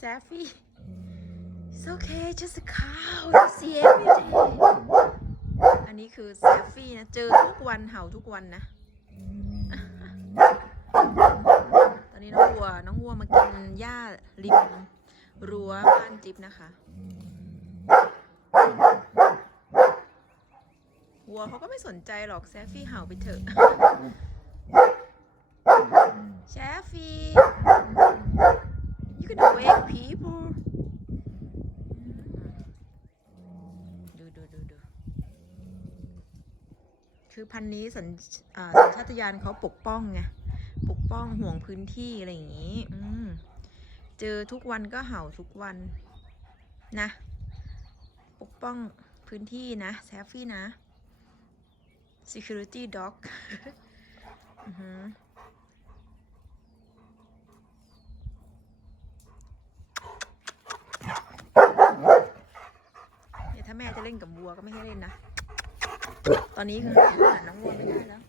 Safi It's okay just a cow you see every day อันนี้คือ Safi นะ เจอทุกวันเห่าทุกวันนะ ตอนนี้น้องวัว น้องวัวมากินหญ้าริมรั้วบ้านจิ๊บนะคะ วัวเขาก็ไม่สนใจหรอกแซฟฟี่เห่าไปเถอะ แซฟฟี่ you can wake people ดูดูดูดู คือพันนี้สัญสัญชาตญาณเขาปกป้องไงปกป้องห่วงพื้นที่อะไรอย่างนี้ อืมเจอทุกวันก็เห่าทุกวันนะ ปกป้องพื้นที่นะแซฟฟี่นะ security dog อือหือเนี่ยถ้าแม่จะเล่นกับวัวก็ไม่ให้เล่นนะ ตอนนี้คือหาน้องวัวไม่ได้แล้ว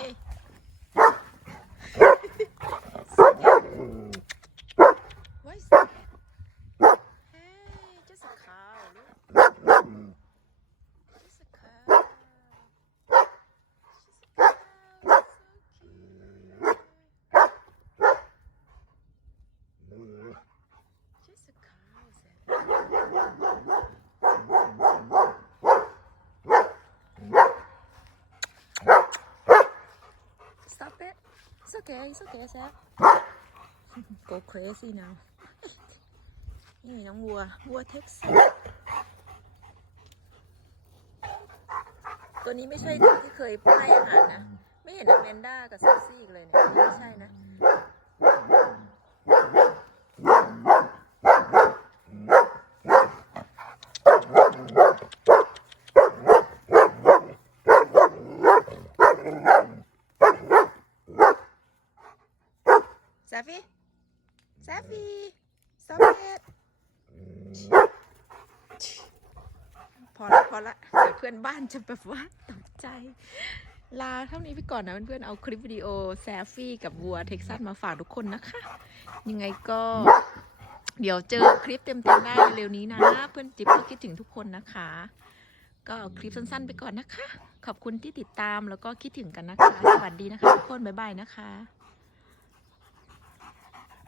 Hey. what is that? Hey, just a cow. Look. Just a cow. Just a cow. So cute. Just a cow. Zed. Stop it. It's okay. It's okay, Seth. Go crazy now. นี่น้องวัว วัวเท็กซัส ตัวนี้ไม่ใช่ตัวที่เคยป้ายอาหารนะ ไม่เห็นอแมนด้ากับซ็กซี่อีกเลยเนี่ยไม่ใช่นะ Safi Safi Stop it พอละพอละเดี๋ยวเพื่อนบ้านจะแบบว่าตกใจ ลาเท่านี้ไปก่อนนะเพื่อนๆเอาคลิปวิดีโอแซฟฟี่กับวัวเท็กซัสมาฝากทุกคนนะคะ ยังไงก็ เดี๋ยวเจอคลิปเต็มๆได้เร็วๆนี้นะ เพื่อนจิ๊บก็คิดถึงทุกคนนะคะ ก็เอาคลิปสั้นๆไปก่อนนะคะ ขอบคุณที่ติดตามแล้วก็คิดถึงกันนะคะ สวัสดีนะคะทุกคนบ๊ายบายนะคะ